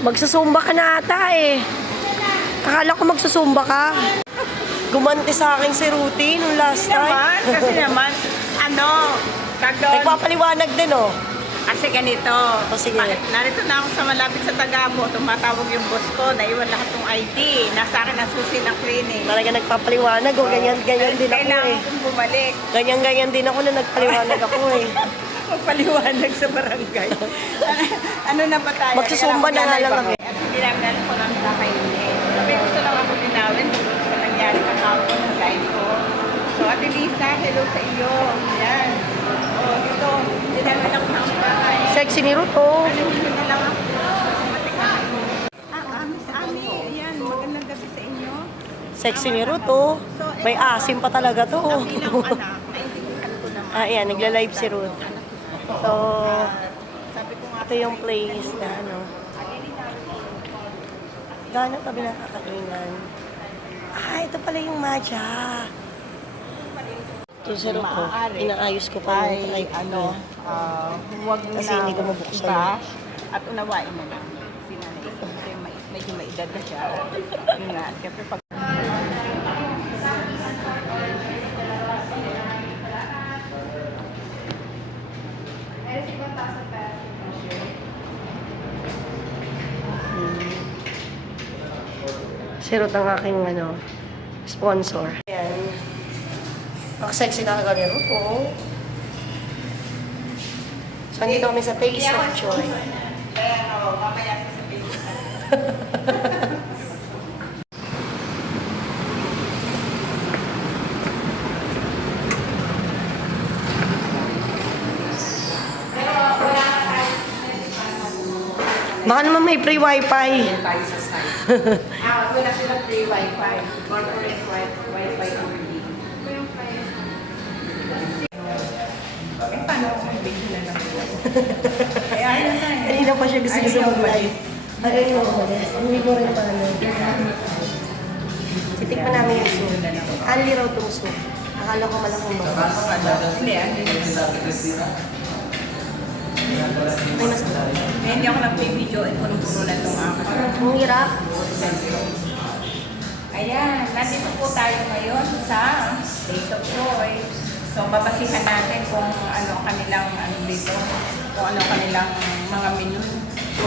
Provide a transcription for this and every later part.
Magsusumba ka na ata eh. Akala ko magsusumba ka. Gumanti sa akin si Ruthie nung last time. Kasi naman, Nagpapaliwanag din oh. Kasi ganito, sige. Narito na ako sa malapit sa Tagamo, tumatawag yung boss ko, naiwan lahat ng ID, nasa akin ang susi ng clinic. Talaga nagpapaliwanag oh. Ganyan din ako eh. Kailangan kong bumalik. Ganyan din ako na nagpaliwanag ako eh. Magpaliwanag sa barangay. Ano na ba tayo? Magsusumba na nga lang kami. At hindi namin alam kung ano kakainin. Sabi gusto lang ako linawin sa nangyari kahapon ng guide ko. So, Ate Lisa, hello sa iyo. Yan. Oh, dito. Dinala lang sa bahay. Sexy ni Ruth oh. Alihin na lang ako. Miss Ami, ayan. Magandang gabi sa inyo. Sexy ni Ruth oh. May asim pa talaga to oh. Bilang anak, naiintindihan ko naman. Ayan, nagla-live si Ruth. So, Sabi ko nga, ito yung place na ano. Gano'n tabi ng kakainan. Ito pala yung matcha. Ito si Ruth ko. Inaayos ko pa yung live ko. huwag Kasi hindi ko mabuksan. ibash at unawain mo lang. Kasi medyo may edad na siya. Yun nga, siyempre pag Si Ruth ang aking ano, sponsor. Ayan. Ang sexy na kagani Ruth oh. So, andito kami sa Taste of Joy. kaya mamaya sasabihin ko. Baka naman may free wifi. Tayo sa site. Wala silang free wifi. Corporate wifi only. Paano kung bigyan na lang ito? Kaya ayun na eh. Kanina pa siya gusto mag-live. Ay, ayun mo. Hindi ko rin paano. Sitikman namin yung soup. Anli raw itong soup. Akala ko malaking ba? Hindi, May mas hindi ako nag-video at punong-puno na itong ako. ang hirap. Ayan, nandito po tayo ngayon sa Taste of Joy. So, babasihan natin kung ano kanilang dito, kung ano kanilang mga menu.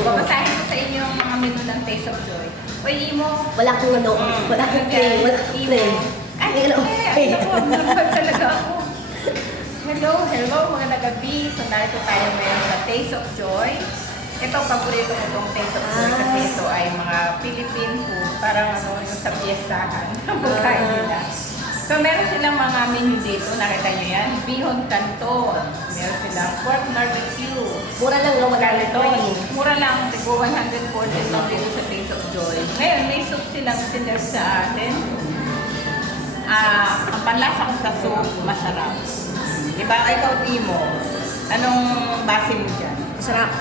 Babasahin ko sa inyo yung mga menu ng Taste of Joy. Uy, Imo. Wala kang ano. Wala kang play. Wala kang play. Ay, ay, ako, normal talaga ako. Hello, magandang gabi. So, narito tayo ngayon sa Taste of Joy. Ito, paborito ko itong Taste of Joy kasi ito ay mga Philippine food. Parang ano, yung sa fiestahan. Pagkain nila. So, meron silang mga menu dito. Nakita nyo yan. Bihon Canton. Meron silang pork barbecue. Mura lang no, Canton. Mura lang. Tigo 140 lang dito sa Taste of Joy. Ngayon, may soup silang sinerve sa atin. Ang panlasa ko sa soup, masarap. Diba? Ikaw, Timo. Anong base mo dyan? Masarap.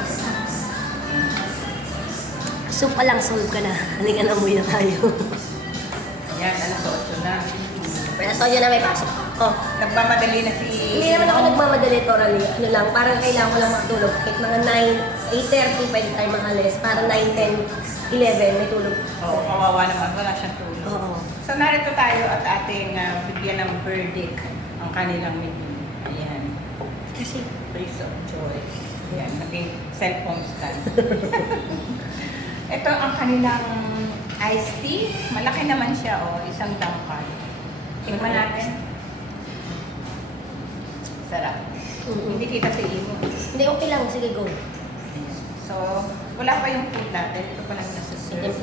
Soup pa lang, solve ka na. Halika na, umuwi na tayo. Ayan, alas 8 na. Pero so yun na may pasok. Oh. Nagmamadali na si... Hindi naman ako nagmamadali, totally. Ano lang, parang kailangan ko lang makatulog. Kahit mga 8:30 pwede tayo makalis. Parang 9, 10, 11 may tulog. Oo, kawawa naman. Wala siyang tulog. Oo. So, narito tayo at ating bigyan ng verdict ang kanilang menu. Ayan. Kasi, Taste of Joy. Ayan, naging cellphone stand. Ito ang kanilang iced tea. Malaki naman siya, oh. Isang dampan. Tingnan natin. Sarap. Hindi kita sa imo. hindi, okay lang. Sige, go. So, wala pa yung food natin. Ito pa lang nasa-serve.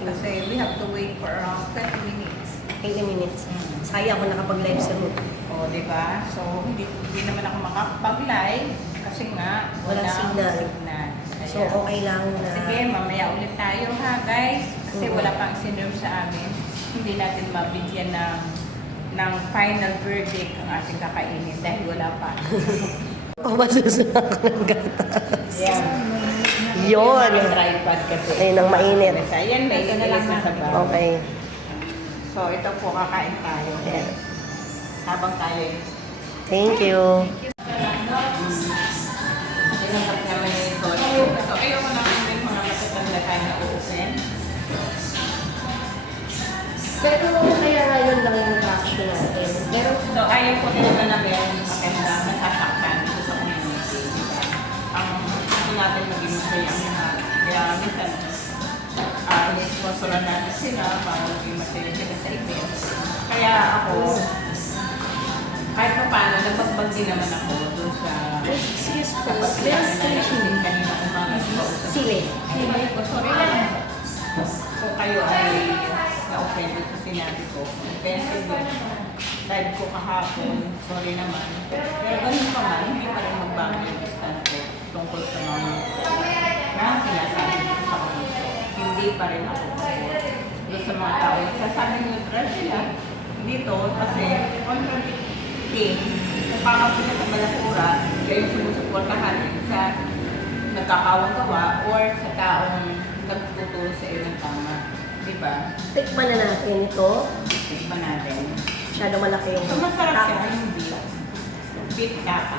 Kasi we have to wait for around 20 minutes. 80 minutes. Sayang ako nakapag-live sa room. O, di ba? So, hindi naman ako makapag-live kasi nga Walang signal. So, Ayan. okay lang na... Sige, mamaya ulit tayo ha, guys. Kasi wala pang sinerve sa amin. Hindi natin mabigyan ng final verdict ang ating kakainin dahil wala pa. Pabasusun ako ng gatas. Yan. Yun. Yung tripod kasi. Ayun ang mainit. Ayan, may na lang sa bawah. Okay. So, ito po, kakain tayo. Yes. Habang tayo Thank you. Tinatap naman yung sauce. So, ayaw ko naman yung mga matatanda tayo na ayaw ko talaga na meron maganda masasaktan dito sa community, di ba? Ang gusto natin maging masaya ang lahat. Kaya minsan, in-sponsoran natin sila para maging masaya sila sa event. Kaya ako, kahit pa paano, nagbag din naman ako doon sa Excuse po. tapos Meron sila sila chili. kanina umaga sa usap. Sili. Sili ko, sorry lang. Kung kayo ay na-offended sa sinabi ko, offensive yun. Live ko kahapon, sorry naman. Pero ganun pa man, hindi pa rin magbago yung stand ko tungkol sa mga na sinasabi ko sa kanila. Hindi pa rin ako doon sa mga tao. Sasabing neutral sila dito kasi contradicting kung kakapila sa Malapura, kayo sumusuportahan sa nagkakawang gawa or sa taong nagtuturo sa iyo ng tama. Diba? Tikman na natin ito. Tikman natin. Masyado malaki yung So, masarap siya taka. yung beef. Beef tapa.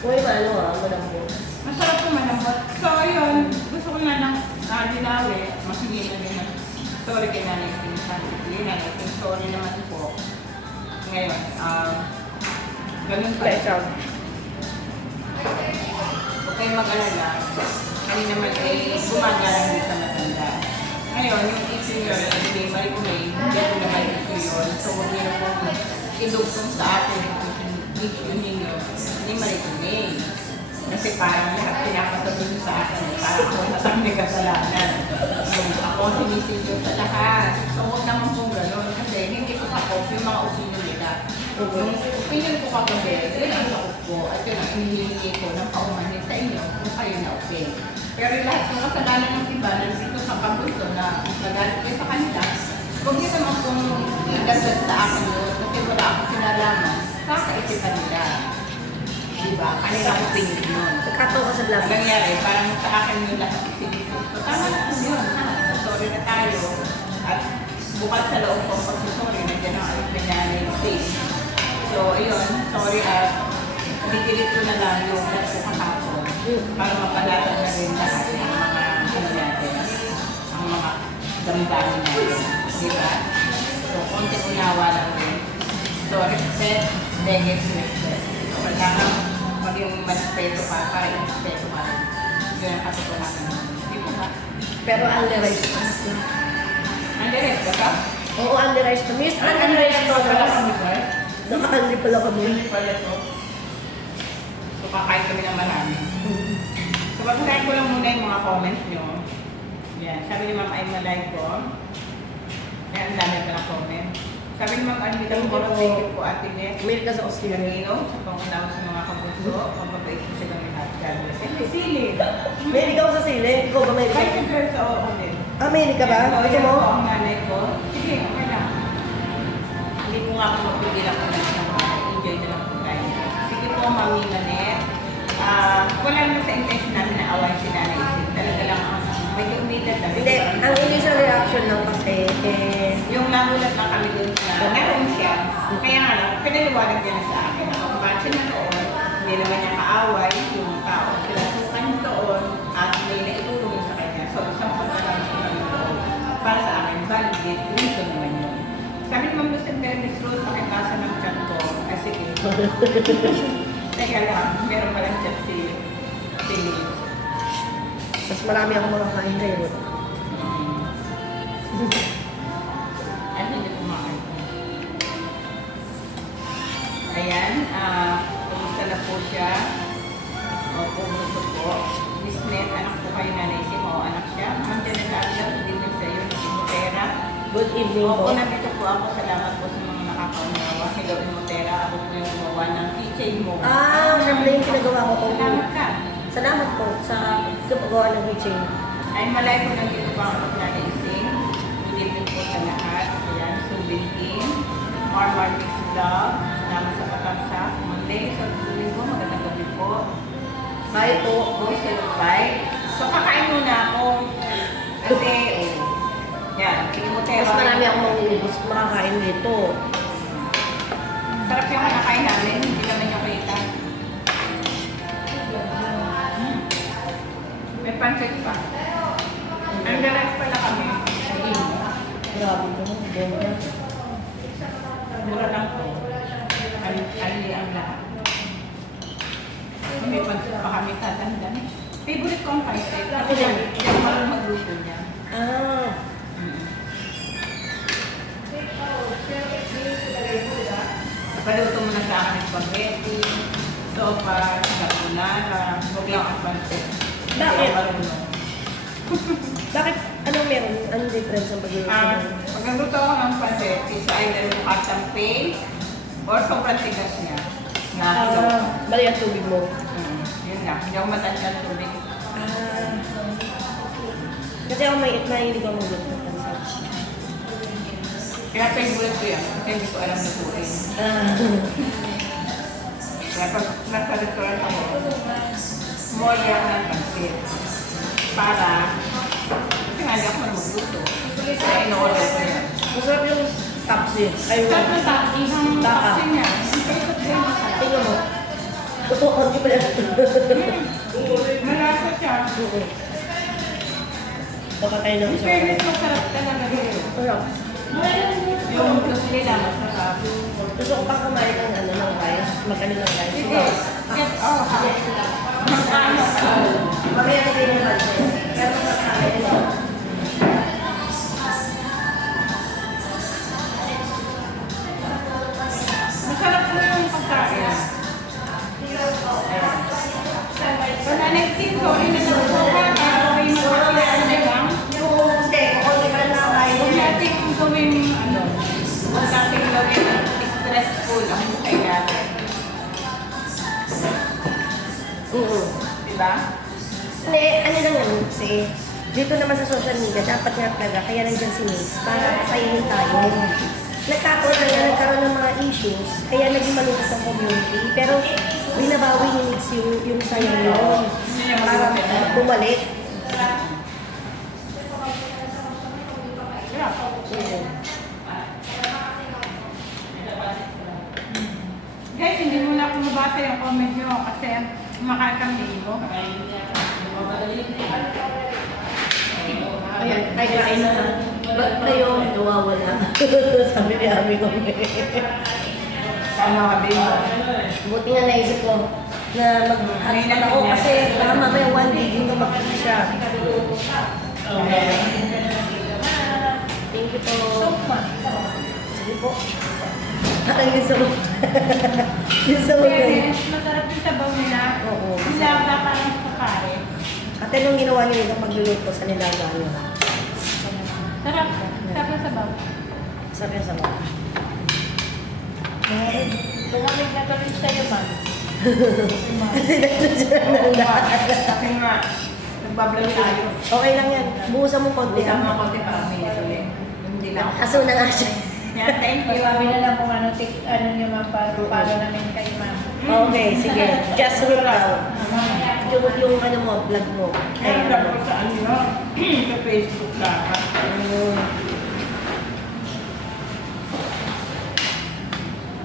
Uy, maano malambot. Masarap po malambot. So, yun. Gusto ko na lang dinawi. Masigil na din. Sorry kay Nanay Sing. Nanay Sing, sorry naman po. Ngayon, ganun pa. Huwag kayong mag-alala. Kami naman ay gumagalang din sa matanda. Ngayon, yung issue yun, hindi Marie-May, hindi ako naman issue yun. So, huwag niyo na po idugtong sa atin yung issue ninyo, hindi Marie-May. Kasi parang lahat pinapasabi nyo sa akin, parang ako natang may kasalanan. Ako ang sinisilyo sa lahat. So, huwag naman pong gano'n. Kasi hindi ko sakop yung mga opinion nila. Yung opinion ko kagabi, yun ang sakop ko. At yun ang hinihingi ko ng paumanhin sa inyo kung kayo na-open. Pero lahat ng kasalanan ng iba nandito sa kabuso na nagalit kayo sa kanila, huwag niyo naman kung idagdag sa akin yun kasi wala akong kinalaman sa kaisipan nila. Diba? Kanilang opinion yun. Nagkataw ka sa vlog. Ang nangyari, parang sa akin yung lahat isinisip. So, tama na po yun. Sorry na tayo. At bukal sa loob ko pag-sorry, nandiyan ang pinanay face. So, ayun, sorry at dikilit ko na lang yung lahat ko kahapon para mapalatag na rin lahat ng mga ano natin, ang mga damdamin natin. Diba? So, konti unawa lang rin. So, respect, begging respect. So, kailangan maging respeto pa para respeto pa rin. Yun ang katotohanan natin. Di ba? Pero under-rice pa. Underes ka ba? Oo, under-rice pa. Miss, under-rice pa. Naka-under pala kami. Hindi pala to. So, kakain kami ng marami. So, babasahin ko lang muna yung mga comments nyo. Yan. Sabi ni Ma'am Aima ko. Yan, ang dami pa ng comment. Sabi ni Ma'am Almita ko, thank you po, Ate Nes. May ka sa Oscar. Pilangino, sa pangunaw sa mga kapuso. Pagpapait ko silang lahat. God bless. Hindi, sili. May ka sa sili? Ikaw ba may Kahit yung girls sa oo din. may ka ba? Yan, Gusto yan mo? po ang nanay ko. Sige, okay lang. Hindi ko nga ako mapigil ako na enjoy na lang po tayo. Sige po, Mami Manet. Wala naman sa intention namin na away si Nanay Isin. Talaga lang, medyo umitat na. Hindi, ang initial reaction lang kasi, Yung nagulat lang kami dun sa naroon siya. Kaya nga lang, pinaliwanag niya na sa akin. Kung bakit siya naroon, hindi naman niya kaaway yung tao. Pinasukan doon at may naitulong sa kanya. So, isang punta lang siya doon. Para sa akin, validate, reason naman yun. Sabi ni Ma'am Lucen Miss Ruth, pakitasa ng chat ko. Ay, sige. Teka lang, meron palang chat si Liz. mas marami akong mga kain kayo. Ano hindi kumain? Ayan, kumusta na po siya? O, kumusta po? Miss Net, anak po kayo Nanay Sim, o anak siya. Ma'am Janet Agla, hindi din sa iyo, si Mutera. Good evening Opo, po. nandito po ako. Salamat po sa mga nakakaunawa. Hello, Mutera. Ako po yung gumawa ng keychain mo. Siya pala yung ginagawa ko. Salamat ka. Salamat po sa paggawa ng kitchen. Ay, malay po nandito pa ang Nanay Sim. Good evening po sa lahat. Ayan, Subin Team. Marmar Mix Vlog. Salamat sa patamsak. Monday, sa tuloy ko. Magandang gabi po. Bye po. Bye. So, kakain muna ako. Kasi, yan. Sige mo, Tera. Mas marami akong mangulubos makakain dito. Sarap yung kinakain namin. Hindi naman yung kita. May pancit pa. Ang galas pala kami. Grabe ko. Bongga. mura lang to. Ali ang lahat. May pansit pa kami tatandan. Favorite ko ang pancit. Kasi hindi ako marunong magluto niya. Ah. Paluto mo na sa akin ng spaghetti, sopa, carbonara, huwag lang ang pancit. Hindi Bakit? ako marunong. Bakit? Anong meron? Anong difference ang pagluluto? Pag nagluto ako ng pancit, is either bukas ang paste or sobrang tigas niya. Mali ang tubig mo. Yun lang. Hindi ako matansya ng tubig. Kasi ako may mahilig ako magluto ng pansit. Kaya favorite ko yan kasi hindi ko alam lutuin. Kaya pag nasa restaurant ako, more yan ng pancit. Para, kasi nga hindi ako marunong magluto. Kaya in-order ko yan. Masarap yung tapsi. Ay, Sarap na isang Taka. tapsi niya. Ang favorite ko yung masarap. tingnan mo. Totoo, hindi pa yan. Malasa siya. Baka tayo ng Yung isa. favorite ko sarap talaga dito. Masarap. Yung gusto nila masarap. Gusto ko pa kumain ng ano, ng rice. Magkano ng rice. Sige. Get oh, mag-ano ka. Mamaya na din yung pansit. Pero masarap ito. Masarap po yung pagkain. Pag next ko, inasuko ka, gagawin mo kasi ano lang. Yung steak, konti pa lang nakakain. Huwag natin gawin, ano, huwag natin gawin stressful ang buhay natin. Diba? Hindi, ano lang yan kasi dito naman sa social media, dapat nga talaga, kaya nandiyan si Miss, para masayin tayo. Nagkataon na nga, nagkaroon ng mga issues, kaya naging malungkot ang community, pero binabawi ni Miss yung sayang yun, para bumalik. Yeah. Guys, hindi mo na ako mabasa yung comment nyo kasi kumakain kami mo. Ayan, ay kain na. Ba't tayo nawawala? Sabi ni Ami ko. Ano kami mo? Buti nga naisip ko na mag-hotspot ako kasi baka mamaya one day din na mag siya. Thank you po. Sige po. Ang yung sabon. Yung sabon na yun. Kasi masarap yung sabaw nila. Oo. Nilaga parang sa pare. Ate, nung ginawa niyo yung pagluluto sa nilaga niyo. Sarap. Sarap yung sabaw. Sabi yung sabon. Lumamig na tuloy sa'yo, ma'am. Kasi nga, nagbablog tayo. Okay lang yan. Buhusan mo konti. Isang mga konti para may tuloy. Hindi lang. Aso na nga siya. Yan, thank you. Sabi na lang kung ano niyo ma'am, para namin kayo ma'am. Okay, sige. Just root out. Yung ano mo, vlog mo. Meron lang po sa ano, sa Facebook lang.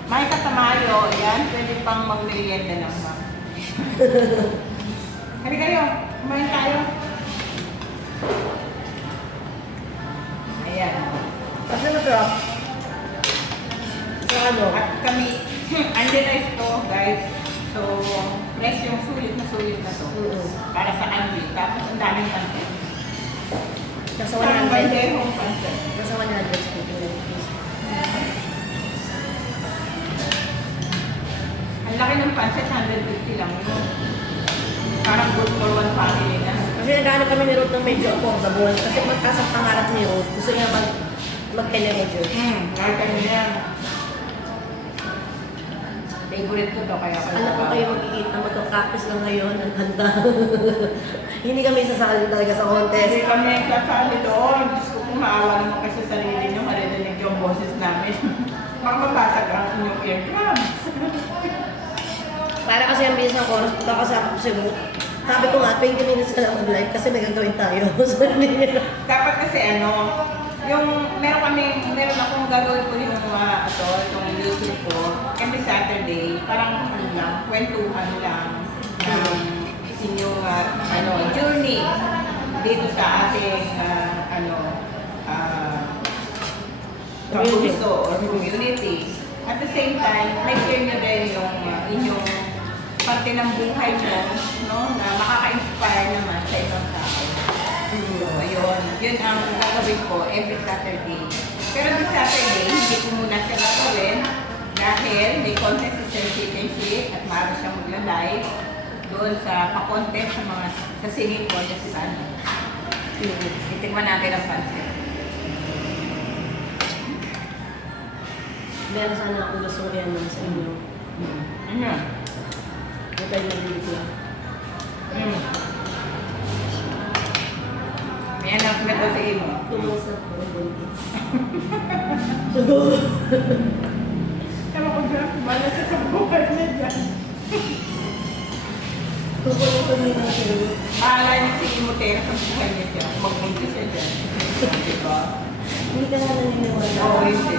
May katamayo, yan, pwede pang mag-merienda ng ma'am. Hali kayo, kumain tayo. Ayan. Kasi masarap. So ano? At kami, andelize to, guys. So, fresh yung sulit na to. Para sa kanli. Tapos ang daming pansit. Nasa Parang 100. bandehong pansit. Nasa 100 speaking. Ang laki ng pansit, 150 lang yun. Parang good for one family na. Kasi naghanap kami ni Ruth ng medyo affordable. Kasi magtaas ang pangarap ni Ruth. Gusto niya mag-telemedyo. Like ano yan. Favorite ko to, kaya Alam ko kayo magkikita mo itong cactus lang ngayon. Ang handa. Hindi kami sasali talaga sa contest. Hindi kami sasali doon. Diyos ko kung maawa naman kayo sa sarili nyo, marinig yung boses namin. Makapapasag ang inyong eardrums. Para kasi ang bilis ng chorus, punta ako sa Cebu. Sabi ko nga, 20 minutes ka lang mag-live kasi may gagawin tayo. So, hindi niya. Dapat kasi meron akong gagawin ko yung yung YouTube ko. Every Saturday, parang ano lang, kwentuhan lang ng inyong journey dito sa ating Community. kapuso or community. At the same time, make sure nyo din yung inyong parte ng buhay mo, no, na makaka-inspire naman sa ibang tao. So, ayun. Yun ang gagawin ko every Saturday. Pero this Saturday, hindi ko muna siya gagawin dahil may contest sa Chicken Shake at maaari siyang magla-live doon sa pa-contest sa singing contest sana. Titigman natin ang pansit. Meron sana akong gusto yan sa inyo. Ano? Ito yung nabili May announcement daw sa imo. Tumusap ko ang buntis. Tama ko dyan, kumala siya sa buhay niya dyan. Kukunin ko nyo na siya. Bahala niya si Imotera sa buhay niya dyan. Magbuntis siya dyan. Diba? Hindi ka na naniniwala. Oo, hindi.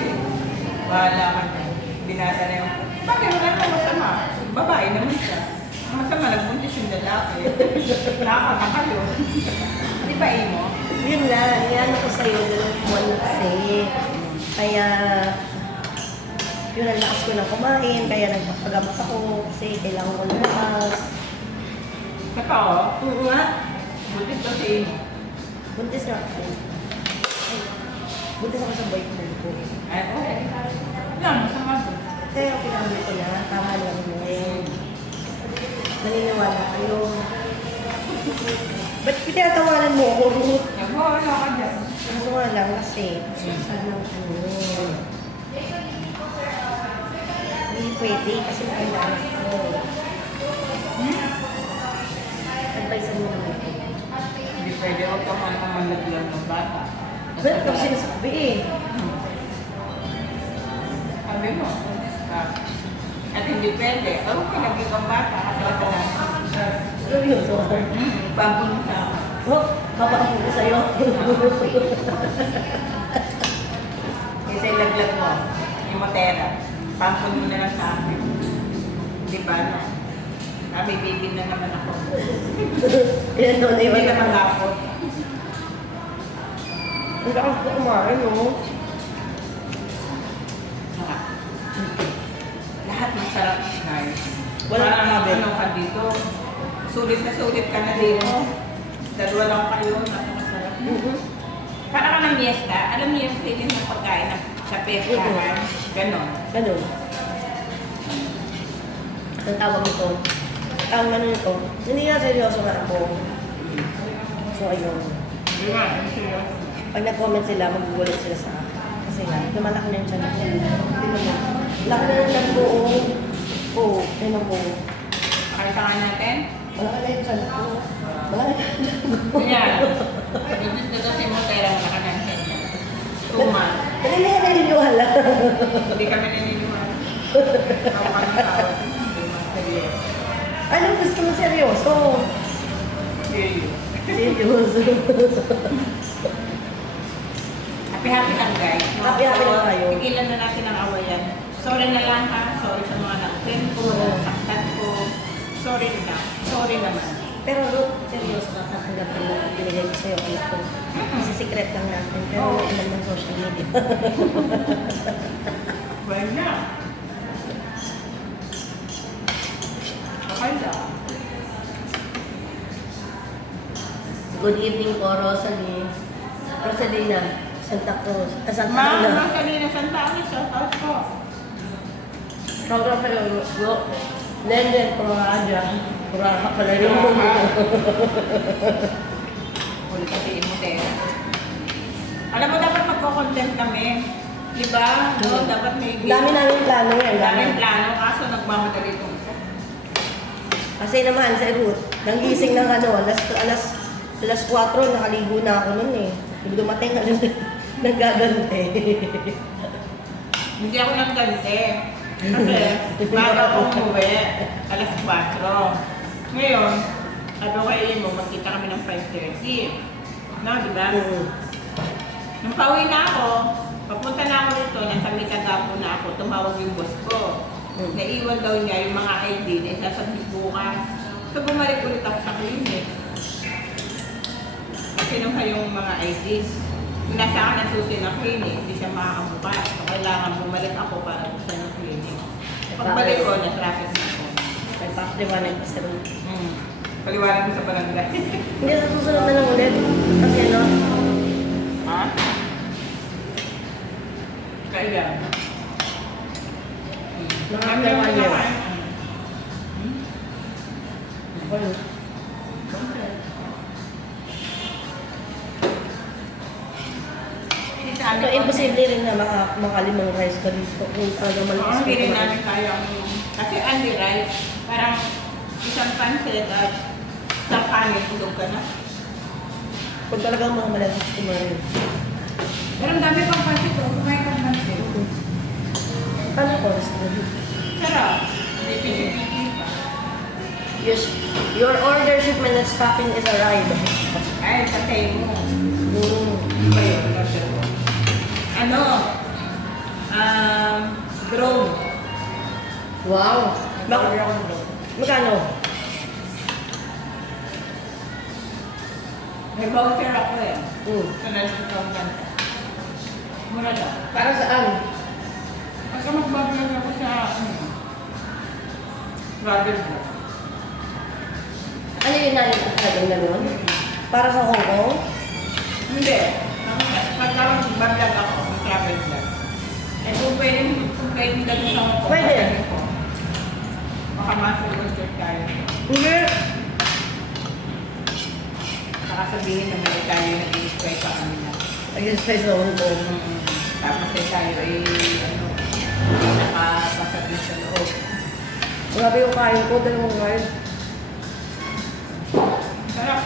Bahala ka dyan. Binata na yung, bakit wala na masama? Babae naman siya. Ang masama, nagbuntis yung lalaki. Nakakataka yun. Di ba, Imo? Yun lang, yan ako sa'yo, dalawang buwan na kasi. Kaya, yun ang lakas ko na kumain, kaya nagpapagamot ako kasi kailangan ko ng lakas. Totoo? Oo nga, Buntis daw si Imo. buntis na ako. Ay, buntis ako sa boyfriend ko. Ay, okay. Yan, masama doon. Kaya pinamili ko na, tama lang yun. Naniniwala kayo. Ba't pinatawanan mo ako, Ruth? Yan, wala ka dyan. Gusto ko lang kasi, sana ng ano. Hindi pwede kasi kailangan ko. Advice mo naman ako. Hindi pwede huwag kang malaglag ng bata. Ba't ko sinasabi eh? Sabi mo, at hindi pwede. Oh, pinagig ang bata kasi wala na. Seryoso. Babulong sa akin. Oh, papakapag ko sa'yo. Kasi laglag mo, yung matera. Pampun mo na lang sa akin. Di ba, no? Kami baby na naman ako. Yan doon, Hindi iwan naman na. ako. Ang lakas ko kumain, no? Sarap. Lahat masarap, guys. Walang Parang sabi. ano ka dito. Sulit na sulit ka na dito. Dalawa lang kayo, napakasarap. Para ka ng miesta. Alam niyo yung feeling ng pagkain na sa pestahan. Ganon. Ganun. Ang tawag nito. Ang ano nito. Hindi na seryoso nga ako. So, ayun. Di ba? Ang serious. Pag nag-comment sila, magugulat sila sa akin. Kasi nga, lumalaki na yung tiyan ko. Tingnan mo. Laki na yung tiyan ko. Oo, tingnan mo. Pakita nga natin. Malaki na yung tiyan ko. Malaki na yung tiyan ko. Ganyan. Bibis na kasi mo tayo lang nakanansin niya. Tuma. Hindi na naniniwala. Hindi kami naniniwala. Ako ka ng tao. Hindi mo seryoso. Ano gusto mo seryoso? Serious. Seryoso. Happy lang guys. No? Happy lang tayo. Tigilan na natin ang awayan. Sorry na lang ha. Sorry sa mga na-offend ko, nasaktan ko. Sorry na. Sorry naman. Pero Ruth, seryoso ka tatanggapin mo at binigay ko sa'yo anak ko. Kasi secret lang natin. Pero Oo. alam ng social media. Well na. Okay lang. Good evening po, Rosalie. Rosalina, Santa Cruz. Santa Ma'am, Ana. ma'am, kanina Santa Ana, shout out po. Sobrang kayo, Ro. Nenden, kumakaadya. Kumaka pala rin mo. Ulit kasi Imotera. Alam mo, dapat magko-content kami. Diba? No, dapat may Dami namin plano yan. daming plano, kaso nagmamadali itong isa. Kasi naman, sa Ruth, nanggising ng alas 4, nakaligo na ako nun eh. Hindi dumating ka nun, nagagante. Hindi ako nagkante. Kasi, bago ako umuwi, alas 4. Ngayon, sabi ko kay Imo, magkita kami ng 5:30. No, di ba? Nung pauwi na ako, papunta na ako rito, nasa Mitagapo na ako, tumawag yung boss ko. Naiwan daw niya yung mga ID na isasabit bukas. So, bumalik ulit ako sa clinic. Kasi nung yung mga ID, nasa akin ang susi ng clinic, hindi siya makakabukas. So, kailangan bumalik ako para buksan yung clinic. clinic. Pagbalik ko, na-traffic na ako. May pakliwanag pa sa room. Paliwanag ko sa barangay. Hindi sa susunod na lang ulit. Kasi ano, Ha? Kailan? nakakalawa niya. Ano? So, imposible rin na makalimang rice ka dito kung talagang malakas Hindi rin ka namin kaya ang... Kasi only rice, parang isang pancit at sa kanin, tulog ka na. Kung talagang mga malakas kumain. Pero ang dami pang pancit, kumain kang pancit. Paano ko? Sarap. Sarap. Hindi pili-pili pa. Yes. Your order shipment and packing is arrived. Ay, patay mo. Mm. Iba yun, order mo. Ano? Drone. Wow. Order ako ng drone. Magkano? May voucher ako eh. Mm. Sunod ko ang ganda. Mura lang. Para saan? Pagka mag-vlog ako sa travel vlog. Ano yung nalilagay na nun? Para sa Hong Kong? Hindi. Pagka mag-vlog ako ng travel vlog. Eh kung pwede dito sa Hong Kong, Pwede. sasabihin ko. Baka masunod tayo. Hindi. Saka sabihin naman tayo nag-i-spray pa kami na. Nag-spray sa Hong Kong. Tapos eh tayo ay nakapasabit sa loob. Grabe yung kain ko, dalawang rice. Sarap.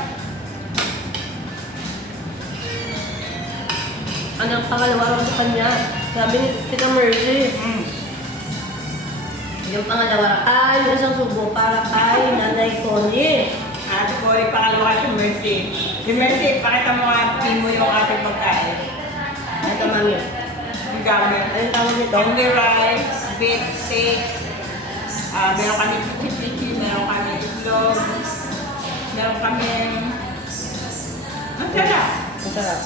Ano ang pangalawa ko sa kanya? Sabi ni Tita Mercy. Yung pangalawa, yung isang subo para kay Nanay Connie. Ate ko, pangalawa si Mercy. Si Mercy, pakita mo nga pin mo yung ating pagkain. Ito mami. Ang gamit. Anong tawag nito? Only rice, beef steak, meron kami chichi-chichi, meron kami itlog, meron kami... Ang sarap! Ang sarap.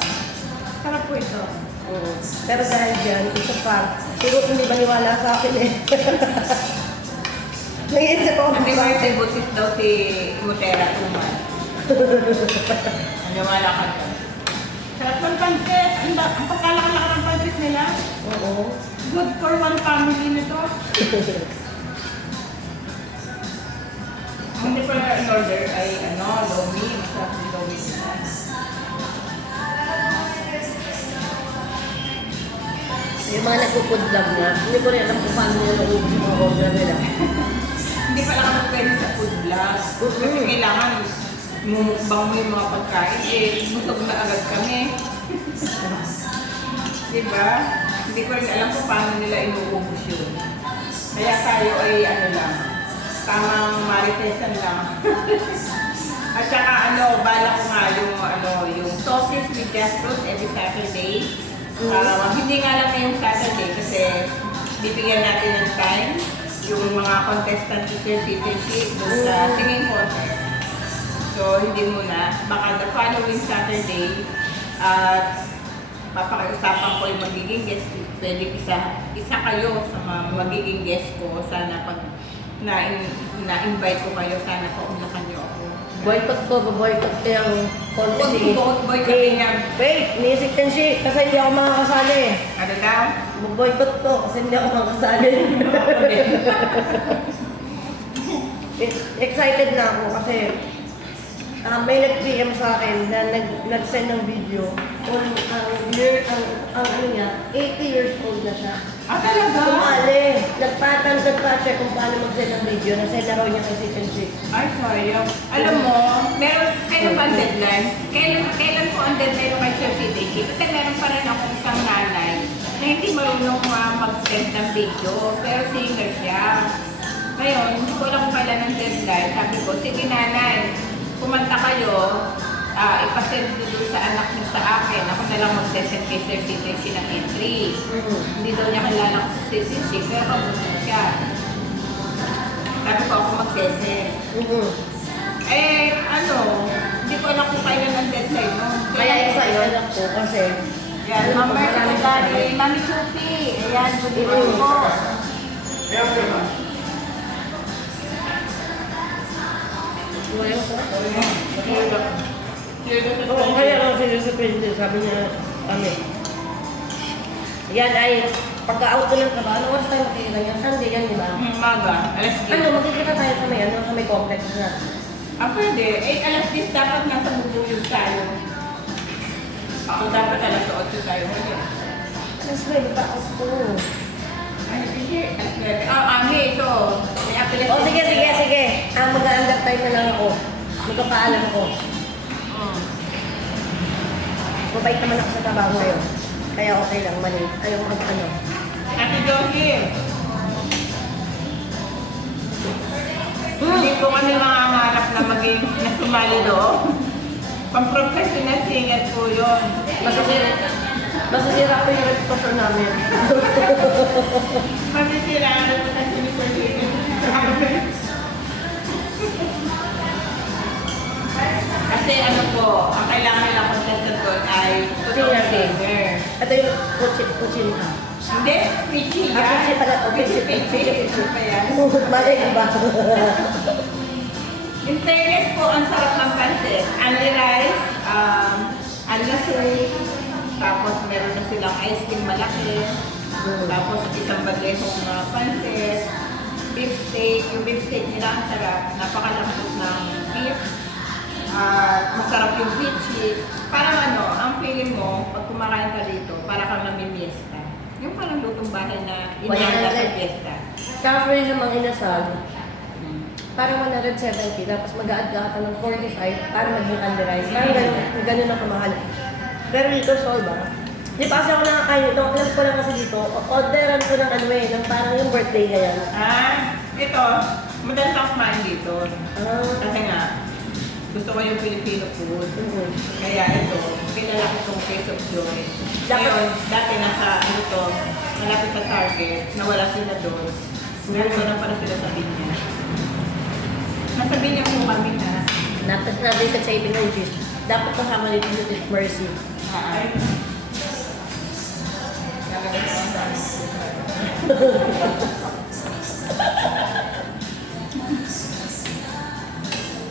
Sarap po ito. Oo. Pero dahil dyan, isa pa, siguro hindi maniwala sa akin eh. Nag-iisip ako Ate ng Mercy, butis daw si Mutera Tuman. Naniwala ka doon. Sarap ng pansit. Ang pagkalaki-laki ng pansit nila. Oo. Good for one family nito. Ang hindi pala in order ay lomi. Masarap yung lomi nila. Yung mga nagpo-food vlog na, hindi ko rin alam kung paano nila naubos yung mga order nila. Hindi pala kami pwede sa food vlog. Kasi kailangan mumukbang mo yung mga pagkain. Busog na agad kami. Diba? Hindi ko rin alam kung paano nila inuubos yun. Kaya tayo ay lang, tamang maritesan lang. At saka bala ko nga yung sausage with jackfruit every Saturday. Hindi nga lang ngayong Saturday kasi bibigyan natin ng time yung mga contestant teacher citizenship doon sa singing contest. So, hindi muna. Baka the following Saturday, papakiusapan ko yung magiging guest. Pwede isa kayo sa mga magiging guest ko. Sana pag na-invite ko kayo, sana paunlakan niyo ako. Boycott ko, boycott ko yung contest eh. Boycott niya. Wait, ni Tenshi, kasi hindi ako makakasali. Ano daw? Boycott ko kasi hindi ako makakasali. Excited na ako kasi may nag-PM sa akin na nag-send ng video kung ang ano niya, 80 years old na siya. Talaga? Sumali, nagpa-check kung paano mag-send ng video, na-send na raw niya kay Tenshi. Ay, sayang. Alam mo, kailan ba ang deadline? Kailan po ang deadline kay Sir CDG? Kasi meron pa rin akong isang nanay na hindi marunong mag-send ng video, pero singer siya. Ngayon, hindi ko alam kung kailan ang deadline. Sabi ko, sige nanay, kumanta kayo, ipasend nyo doon sa anak niyo sa akin. Ako na lang mag-send kay Sir CDG ng entry. Hindi daw niya kilala ko sa CDG, pero kabuto siya. Sabi ko ako mag-send. Hindi ko alam kung kailan ang deadline, no? Kaya excited ako kasi Yan, Ma'am Mercy Pagani, Mami Chupi. Ayan, good evening po. Wala ko. Clear daw sa Oo, kaya lang sila sa president, sabi niya, yan ay, pagka-out ko ng trabaho, ano oras tayo makikita niya? Sunday yan, di ba? Maga, alas 10. Ano, magkikita tayo sa may, ano, sa may complex na. Pwede. Alas 10 dapat nasa bubuyog tayo. So, dapat alas 8 tayo ngayon. Alas 9 pa ako. Ay, hindi. Alas 9. Ami, ito. May apelido. Oh, sige. Mag-under time na lang ako. Magpapaalam ako. Mabait naman ako sa trabaho ngayon. Kaya okay lang, mali. Ayaw mag-ano. Ate Josie. Hindi po kami mangangarap na maging na sumali doon. Pang-professional singer po yun. Masasira ko yung reputasyon namin. Masisira ang reputasyon ni Cordelia. Kasi ano po, ang kailangan ng contestant doon ay totoong singer. Ito yung kuchin ha. Hindi, pitchy yan. Pitchy pala. Pitchy pa yan. Malay ko ba? In fairness po, ang sarap ng pansit. Only rice, anlasay, tapos meron na silang ice cream malaki, tapos isang badehong pansit, beef steak. Yung beef steak nila ang sarap, napakalambot ng beef, masarap yung pitchy. Parang ano, ang feeling mo, pag kumakain ka dito, para kang namimiesta. Yung parang lutong bahay na inihanda sa fiesta. Cafe sa mga inasal, parang 170, tapos mag-a-add ka ng 45 para maging under rice. Parang ganun ang kamahal. Pero dito, solve ba? Di pa kasi ako nakakain ito. Alam ko lang kasi dito, orderan ko ng ano eh, ng parang yung birthday ganyan. Ito, madalas ako kumain dito. Kasi nga, gusto ko yung Filipino food. Kaya ito, pinala ko itong Taste of Joy. Ngayon, dati nasa, ano to, malapit sa Target, nawala sila doon. Ngayon, na para sila sa Binya. Nasa Binya po kami na. Dapat natin sa saving ng juice. Dapat kasama nito yung Mercy.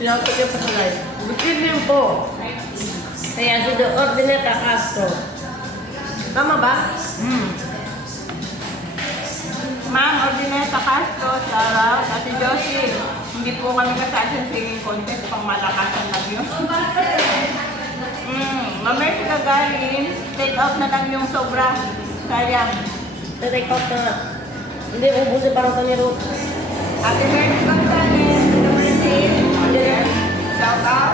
Pinapot yung pasalay. Good evening po. Kaya si The Ordineta Castro. Tama ba? Ma'am, Ordineta Castro, shout out. Ate Josie, hindi po kami kasali sa singing contest, pang malakasan lang yun. Mamaya si Gagarin, take out na lang yung sobra. Sayang. Take out na. Hindi, ubusin parang kami ro. Ate Mercy Gonzalez, Ate Mercy, shout out.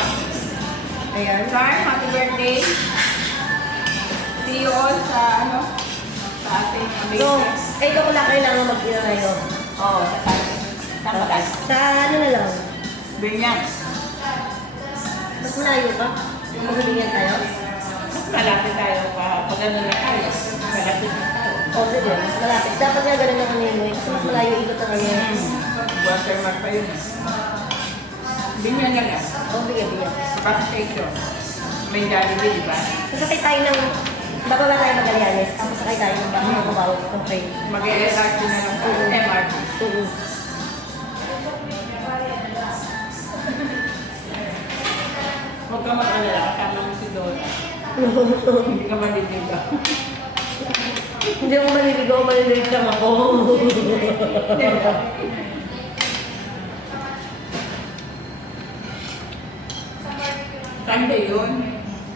Ayan. Charm, happy birthday. See you all sa, ano, sa ating So, amazing. ito ko lang kailangan mag-ina ngayon. Oo, sa ating. Tama ka. Sa ano na lang. Binyan. Mas malayo pa. Magbibigyan tayo. Malapit tayo pa. Pag ano na tayo, malapit na tayo. O, sige. Mas malapit. Dapat nga ganun ang kanino eh. Kasi mas malayo ikot ang ano. Watermark pa yun. Binyan na lang. O, sige, bigyan. Sa bus station. May Jollibee, di ba? Sasakay tayo ng... Bababa tayo ng Galianes. Tapos sakay tayo ng baka ng kabaw. Okay. Mag-LRT na lang tayo. MRT. Huwag ka mag-alala. Kasama mo si Dora. Hindi ka maliligaw. Hindi ako maliligaw, maliligaw lang ako. Sunday yun.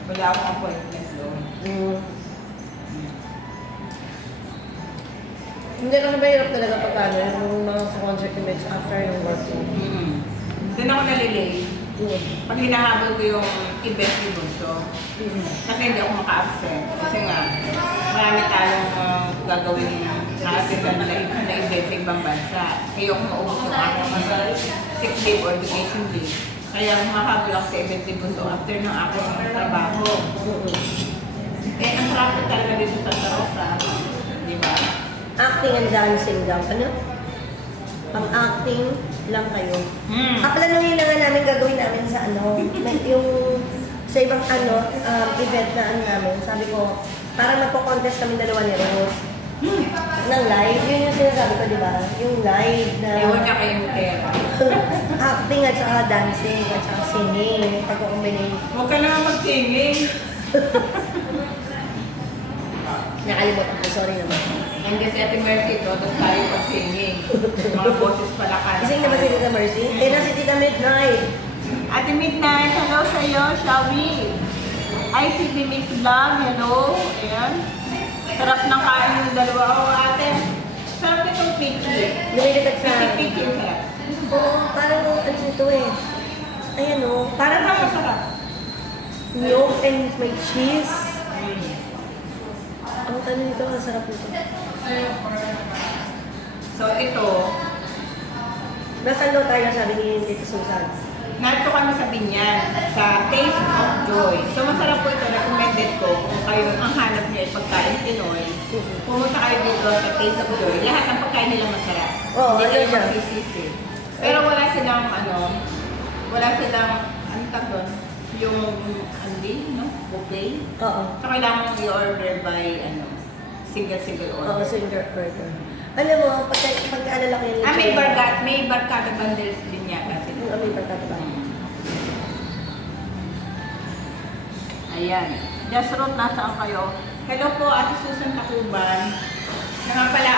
Wala akong appointment doon. Hindi lang mahirap talaga pagkano yung mga sa concert ni Mex after yung work. Doon ako nalilate. Pag hinahabol ko yung event ni Bunso, kasi hindi ako maka-absent. Kasi nga, marami tayong gagawin natin na event sa ibang bansa. Ayoko maubos yung aking sick leave or vacation leave. Kaya humahabol ako sa event ni Bunso after ng aking trabaho. Eh, ang traffic talaga dito sa Santa Rosa. Di ba? Acting and dancing daw. Ano? Ang acting lang kayo. Kaplanuhin na nga namin gagawin namin sa ano, yung sa ibang ano, event na ano namin. Sabi ko, parang nagpo-contest kami dalawa ni Rose. ng live, yun yung sinasabi ko, di ba? Yung live na Ewan niya kayong pera. acting at saka dancing at saka singing, pag-combinate. Huwag ka naman mag-singing. Nakalimutan ko, sorry naman. Nandiyan si Ate Mercy, todos tayo pag-singing. Mga boses pala ka. Ising naman si Tita Mercy. Eh, na si Tita Midnight. Ate Midnight, hello sa'yo, Shawi. Ay, si Mimix Vlog, hello. Ayan. Sarap ng kain yung dalawa. Oh, ate, sarap nitong pichi. Lumiligad sa... Pichi, sarap. Oo, parang ano ito eh. Ayan o, Parang parang masarap. yolk and may cheese. Ang ano nito, ang sarap nito. So, ito, Nasaan daw tayo sabi ni Tita Susan? narito kami sa Binyan, sa Taste of Joy. So, masarap po ito. Recommended ko kung kayo ang hanap niyo ay pagkain Pinoy. Pumunta kayo dito sa Taste of Joy. Lahat ng pagkain nila masarap. Oo, Hindi ano kayo siya? magsisisi. Pero wala silang wala silang, ano tawag doon? Yung, no? Buffet. Oo. So, kailangan i-order by, single Oo, order. singer burger. Alam mo, pagka-alala ko yung May barkada bundles din yata sila. Yung amin pagkataba. Ayan. Just root, nasaan kayo? Hello po, Ate Susan Tacuban. Na nga pala,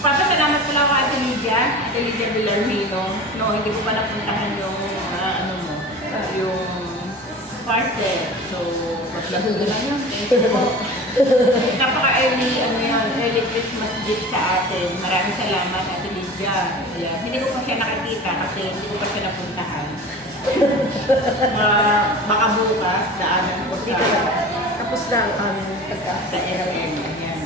papasalamat pala ako Ate Lydia Villarmino. No, hindi ko pa napuntahan yung, yung parcel. So, paglago na lang yun. Napaka-early, early Christmas gift sa atin. Maraming salamat, Ate Lydia. Ayan. Hindi ko pa siya nakikita kasi hindi ko pa siya napuntahan. Baka bukas, daanan ko Dito sa, na. Tapos na ang pagka. sa LM. Ayan.